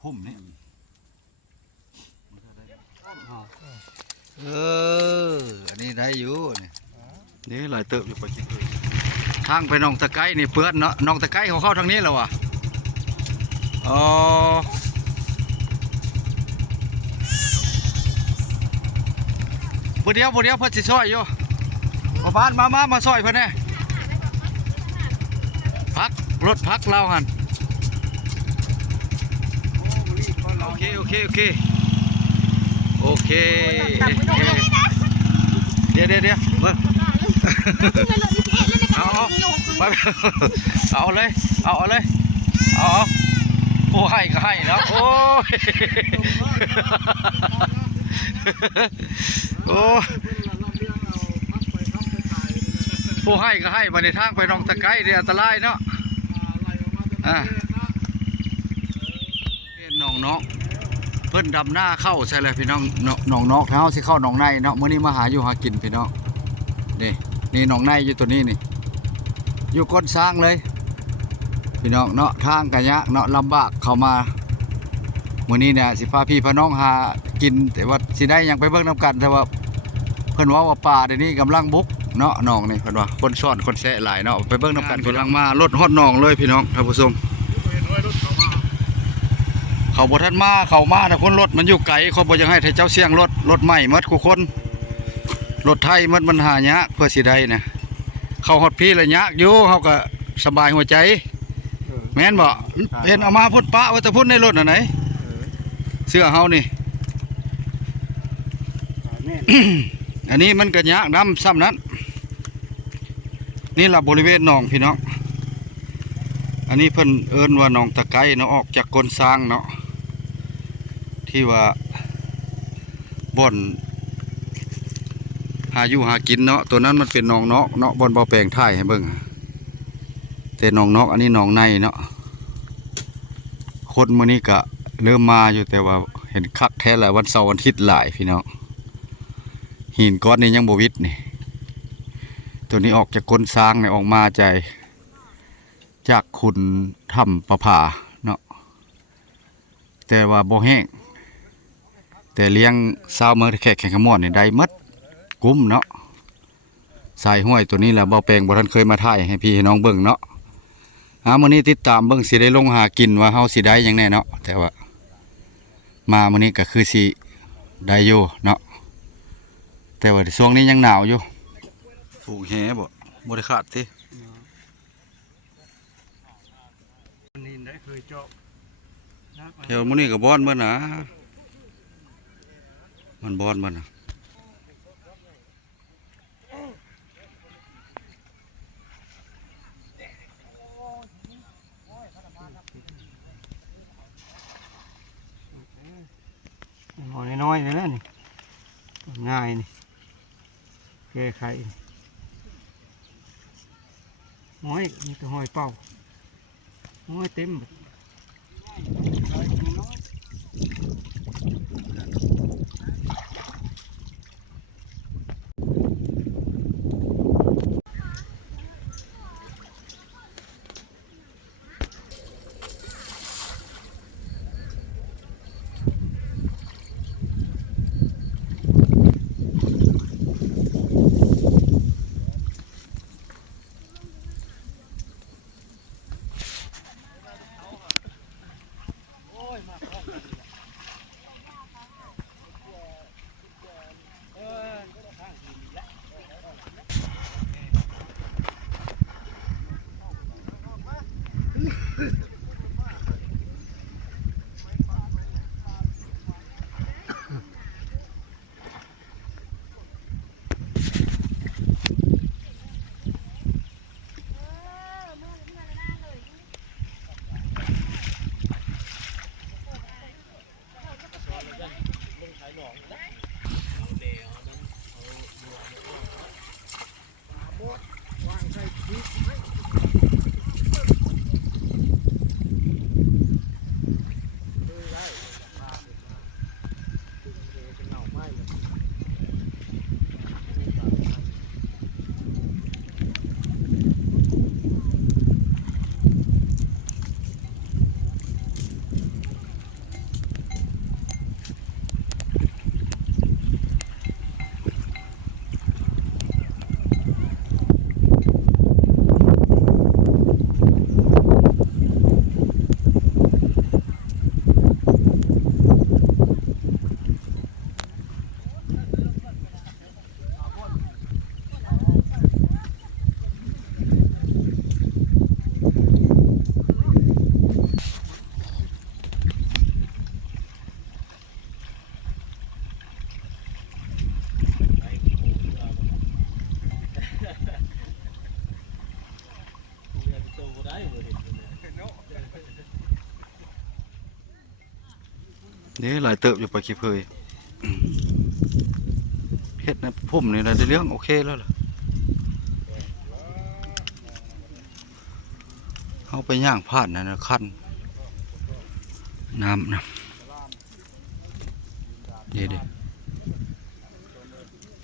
พุ่มนี่เออ อันนี้ได้อยู่นี่นี่หลายเติบอยู่ไปคิดเลยทางไปหนองตะไคร้นี่เปื้อนเนาะหนองตะไคร้เขาเข้าทางนี้แล้ววะอ๋อบ่เดียวบ่เดียวเพิ่นสิซอยอยู่มาบ้านมามามาซอยเพิ่นแน่พักรถพักเราหั่นโอ เคโอเคโอเคเดี๋ยวเดี๋ยวเดี๋ยวมาเอาเอาเอาเลยเอาเลยเอาโอ้ให้ก็ให้แล้วโอ้ยโอ้ผู้ให้ก็ให้มาในทางไปหนองตะไคร้เดียอันตรายเนาะอ่าหนองนอก เพิ่นดำหน้าเข้าใช่เลยพี่น้องหนองหนองนกเท้าสิเข้าหนองในเนาะมื้อนี้มาหาอยู่หากินพี่น้องนี่นี่หนองในอยู่ตัวนี้นี่ อยู่ก้นสร้างเลย พี่น้องเนาะทางกะยะเนาะลำบากเข้ามามื้อนี้เนี่ยสิพาพี่พาน้องหากิน แต่ว่าสิได้ยังไปเบิ่งนํกันแต่ว่าเพิ่นว่าว่าป่าเดี๋ยวนี้กำลังบุกเนาะหนองนี่เพิ่นว่าคนซ่อนคนแซะหลายเนาะไปเบิ่งนํกันกำลังมารถฮอดหนองเลยพี่น้องท่านผู้ชม เขาบ่ทันมาเขามาแต่คนรถมันอยู่ไกลเขาบ่อยังให้ให้เจ้าเสียงรถรถใหม่หมดทุกคนรถไทยหมันมันหายากเพื่อสิได้นะเข้าฮอดพี่ระยะอยู่เฮาก็สบายหัวใจ แม่นบ่เห็นเอามาพุ่นปะไว้แต่พุ่นในรถน่ะไหนเสื้อเฮานี่ อันนี้มันก็ยากน้ำซ้ำนั้น นี่ล่ะบริเวณหนองพี่น้องอันนี้เพิ่นเอิ้นว่าหนองตะไคร้เนาะออกจากก้นสร้างเนาะ ที่ว่าบ่อนหาอยู่หากินเนาะตัวนั้นมันเป็นนองเนอกเนาะบ่อนบ่อแปลงท่ายให้เบิ่งแต่นองเนอกอันนี้นองในเนาะคนมื้อนี้ก็เริ่มมาอยู่แต่ว่าเห็นคักแท้แหละวันเสาร์วันอาทิตย์หลายพี่น้องหินก้อนนี้ยังบวิดนี่ตัวนี้ออกจากก้นสร้างเนี่ยออกมาใจ จากขุนถ้ำประภาเนาะแต่ว่าบ่แห้ง แต่เลี้ยงสาวเมืองแขกแข่งขมอนนี่ได้หมดกุ้มเนาะสายห้วยตัวนี้แหละบ่แปลงบ่ทันเคยมาถ่ายให้พี่ให้น้องเบิ่งเนาะหามื้อนี้ติดตามเบิ่งสิได้ลงหากินว่าเฮาสิได้หยังแน่เนาะแต่ว่า มามื้อนี้ก็คือสิได้อยู่เนาะแต่ว่าช่วงนี้ยังหนาวอยู่ฝูงแหบ่บ่ได้ขาดตินี่ได้เคยเจาะเดี๋ยวมื้อนี้ก็บ่อนเบิ่นนะ มันบอนเบิ่นน่ะหอยน้อยๆเลยนะนี่ง่ายนี่แก้ไขหอยมีแต่หอยเป่าหอยเต็ม หมดเด้หลายเติบอยู่ปลาขี้เพยเฮ็ดนะพุ่มนี่นะได้เรื่องโอเคแล้วล่ะเอาไปย่างพาดนั่นะคั้นน้ำนะเดี๋ยวเดี๋ยว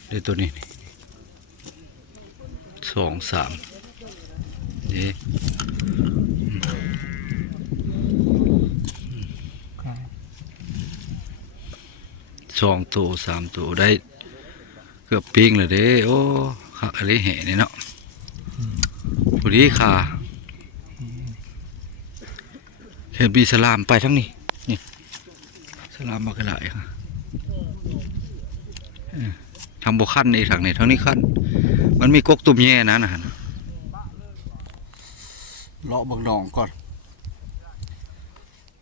เดี๋ยวตัวนี้สองสามเดี๋ยว องตัวสามตัวได้ เกือบปิ้งเลยเด้โอ้ขาอะไรแห่นี่เนาะพอดีค่ะเห็นบีสลามไปทั้งนี้นี่สลามมากระไรค่ะเออทางบกขั้นนี่ทางนี้ทางนี้ขั้นมันมีกกตุ่มแย่นะนะเลาะบังดองก่อน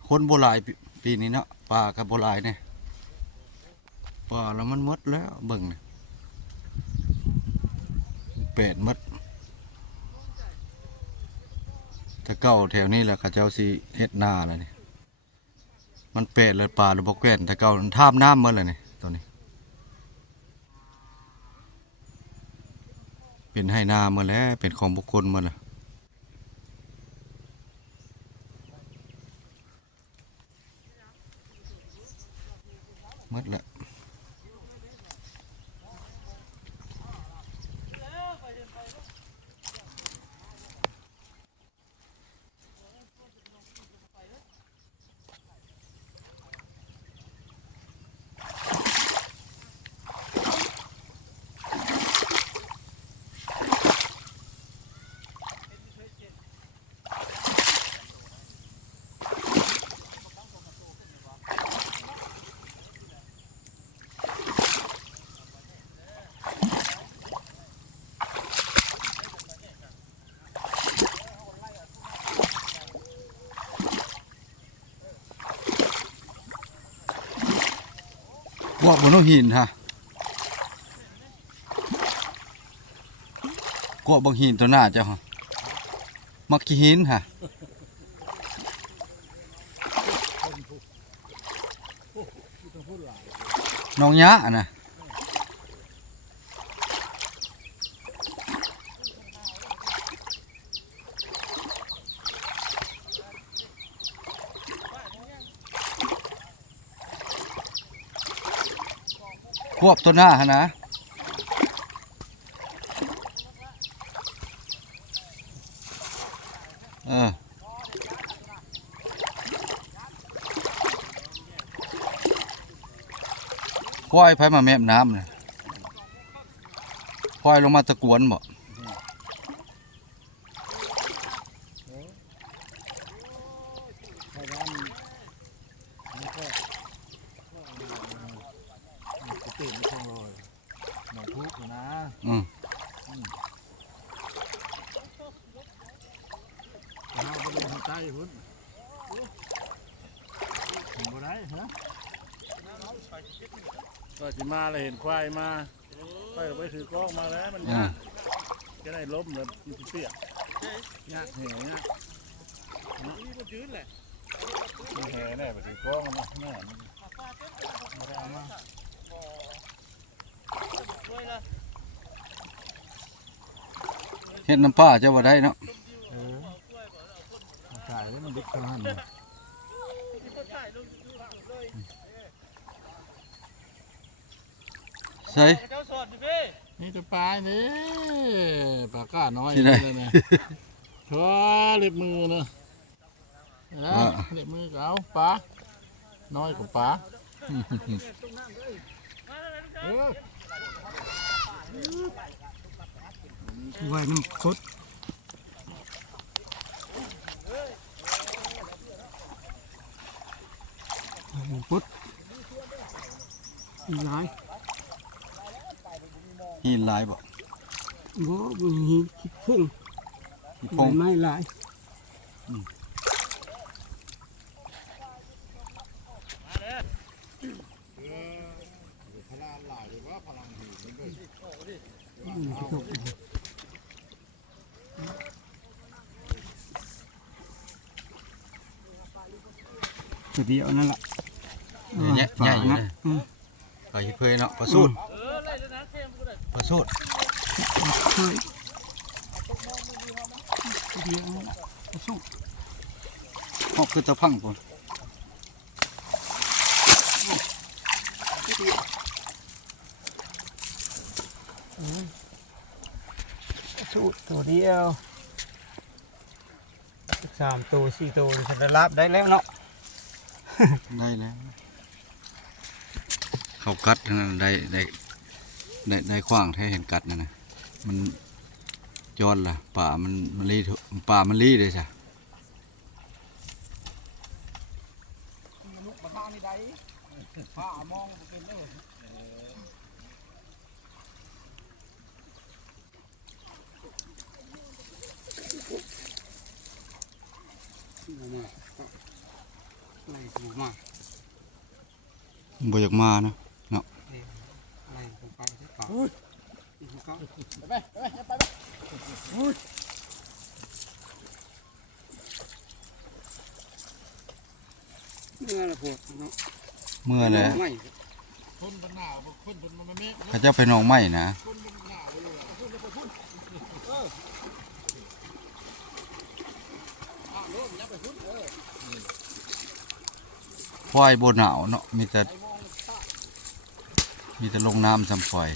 คนโบราณปีนี้เนาะป่ากับโบราณเนี่ย ป่าแล้วมันมดแล้วเบิ่งเป็ดมดแต่เก่าแถวนี้แหละเขาเจ้าสิเฮ็ดนาแล้วนี่มันเป็ดเลยป่าหรือบ่แก่นแต่เก่ามันทาบน้ำหมดเลยนี่ตัวนี้ เป็นให้นาหมาแล้วเป็นของบุคคลหมดแล้วหมดแล้ว ว่าบนหินฮะกวบางหินตัวหน้าเจ้าฮะมักขี้หินฮะน้องยะนะ ควบตัวหน้าฮะนะเออควายไผมาแม่น้ำเนี่ยควายลงมาตะกวนบ่ ตื่นไม่คงเลยหมอนทุกข์นะ อืม เอาไปลงหัวใจพุ่นเห็นบ่ได้ฮะก็สิมาเลยเห็นควายมาไปไปถือกล้องมาแล้วมันอืยามกจะได้ล้มเลยมันสิเปียกยากเหนื่อยยากนี่มันจืดแหละมันแห่แน่ไปถือกล้องมันแน่มันไม่ได้เอามา เฮ็ดน้ำป้าเจ้าบ่ได้เนาะเออถ่ายแล้วมันดิบขนาดนี้ใช่นี่จะปลานี่ปลาก้าน้อยที่ไหนเลยนะโถ่เล็บมือเนอะนะอ่าเล็บมือเขาปลาน้อยกว่าปลาเออ ไว้น้ำคดน้ำคดอีหลายหินหลายบ่บ่บ่มีคิดพุ่งขี้ใบพงไม้หลายอืมที่ ตกตัวเดียวนั่นแหละใหญ่ใหญ่อยู่นะปลาขี้เพยเนาะปลาสูดปลาสูดเคยเดียวสู้หอกคือตะพังพุ่นสู้ตัวเดียวสามตัวสี่ตัวฉันได้รับได้แล้วเนาะ ได้แล้วเขากัดนั่นได้ได้ได้ได้ขว้างแท้เห็นกัดนั่นนะมันย้อนล่ะป่ามันมันรีป่ามันรีเลยจ้ะ อะไรถูกมากบ่อยากมานะอะไรผมไปที่เก่าที่เก่าเนื้อละพวกเนาะเมื่อแล้วไม่คนบนหนาวคนบนมันไม่เขาเจ้าไปหนองไม้นะ ควายบนหนาวเนาะมีแต่มีแต่ลงน้ำซ้ำฝอย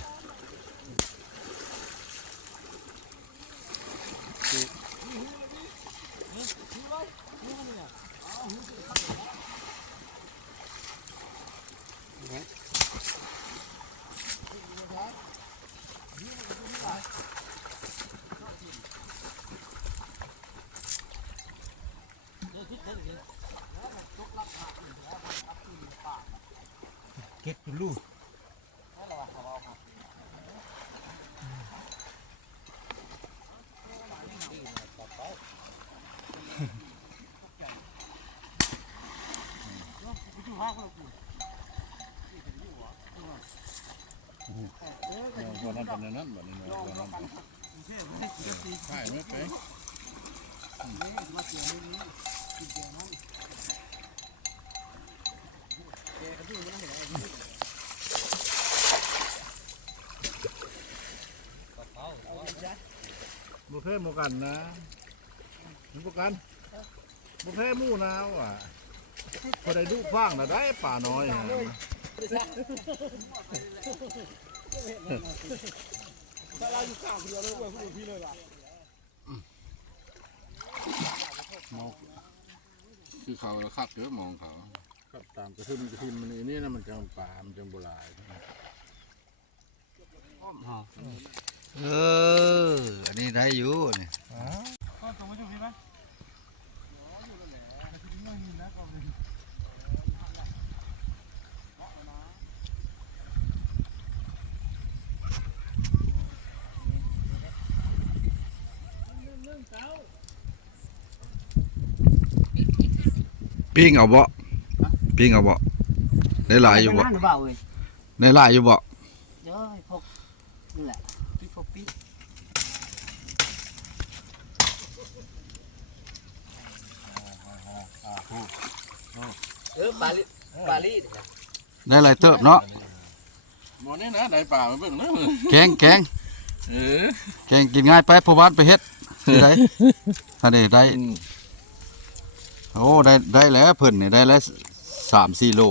เก็บเป็นลูกคนนั้นเป็นนั้นแบบนี้วันนั้นใช่ไม่เป็นบุฟเฟ่หมูกันนะหมูกันบุฟเฟ่หมูนาวอะพอได้ดูฟังนะได้ป่าน้อยฮะคือเขาคักเยอะมองเขาครับตามกระทึมกระทิมมันนี่นะมันจะป่ามันจะโบราณเออ อันนี้ได้อยู่นี่ปิ้งเอาบ่ปิ้งเอาบ่ได้หลายอยู่บ่หรือเปล่าเว้ยได้หลายอยู่บ่เดี๋ยวไอ้พวกนี่แหละพี่พวกพี่ เออปลาลิปลาลีดได้หลายเติบเนาะหมอนี่นะได้ป่ามาเบิ่งนะแกงแกงเออแกงกินง่ายไปผู้บ้านไปเฮ็ดได้อันนี้ได้โอ้ได้ได้แล้วเพิ่นนี่ได้แล้วสามสี่โล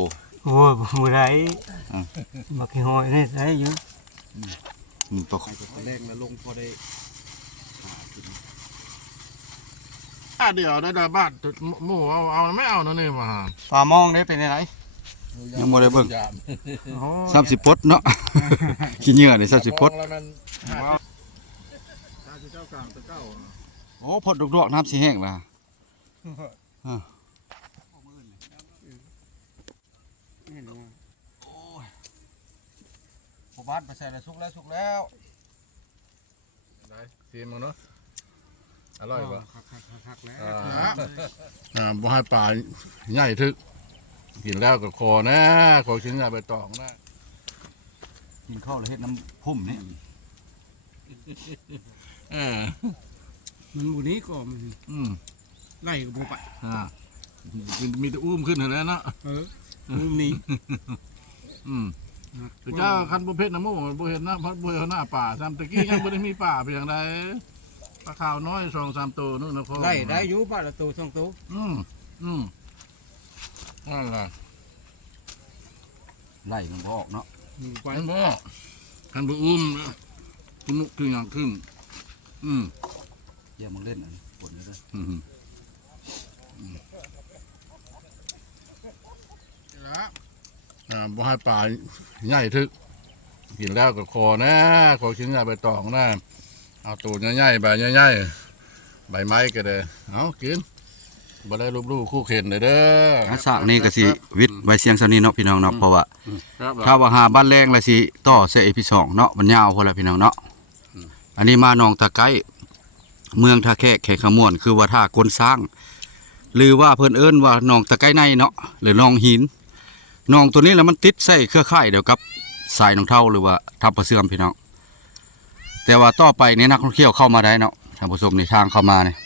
โอ้ยบ่ได้อะมาขี้หอยนี่ได้อยู่อืมตัวแรงแล้วลงพอได้ อะเดี๋ยวได้ดาบ้านหมูเอาเอาไม่เอานะนี่มาปลามองได้เป็นไงยังบ่ได้เบิ่งโอ้สามสิบพดเนาะขี้เหงื่อนี่สามสิบพดแล้วมันตาเจ้ากลางตะเก้าโอ้พดดอกๆน้ำสิแห้งล่ะนี่ลงผู้บ้านไปใส่แล้วสุกแล้วสุกแล้วได้ซีมังเนาะ อร่อยป่ะคักๆๆแล้วอ่าบ่ให้ปลาใหญ่ทึก กินแล้วก็คอนะคอชิ้นใหญ่ไปตองนะกินข้าวแล้วเฮ็ดน้ำพุ่มนี่เออมันหมูนี้ก็มันอืมไล่กับบ่ไปอ่ามีแต่อุ้มขึ้นเท่านั้นเนาะเออมุมนี้อืมแต่เจ้าคันประเภทน้ำมูกบ่เห็นนะเพราะบ่เห็นหน้าป่าซ้ำตะกี้ยังบ่ได้มีป่าเพียงใด ปลาขาวน้อยสองสามตัวนู่นนะพ่อได้ได้อยู่บ้านละตัวสองตัวอืมอืมนั่นแหละไล่มันบ่ออกเนาะไปคันบ่คันบ่อุ้มคุณมุกคืออย่างขึ้น อืมอย่ามึงเล่นอันนี้ปวดเลยเด้ออืมแล้วอ่าบ่ให้ปลาใหญ่ทึกกินแล้วก็คอนะคอชิ้นใหญ่ใบตองนะ เอาตูดใหญ่ๆใบใหญ่ๆใบไม้ก็ได้เอากินบ่ได้รูปๆคู่เข็นเลยเด้อถ้าสากนี่ก็สิวิทย์ไว้เสียงซะนี้เนาะพี่น้องเนาะเพราะว่าครับถ้าว่าหาบ้านแรงแล้วสิต่อเสียเอพีสองเนาะมันยาวพอแล้วพี่น้องเนาะอันนี้มาหนองตะไคร้เมืองท่าแขกแขกขมวน คือว่าท่ากลสร้าง หรือว่าเพิ่นเอิ้นว่าหนองตะไคร้ในเนาะหรือหนองหินหนองตัวนี้แล้วมันติดใส่เครือข่ายเดียวกับสายหนองเท่าหรือว่าทับประเสื่อมพี่น้อง แต่ว่าต่อไปนี่นักท่องเที่ยวเข้ามาได้เนาะท่านผู้ชมในทางเข้ามาเนี่ย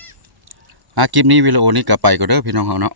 อาคลิปนี้วิดีโอนี้ก็ไปก็เด้อพี่น้องเขาเนาะ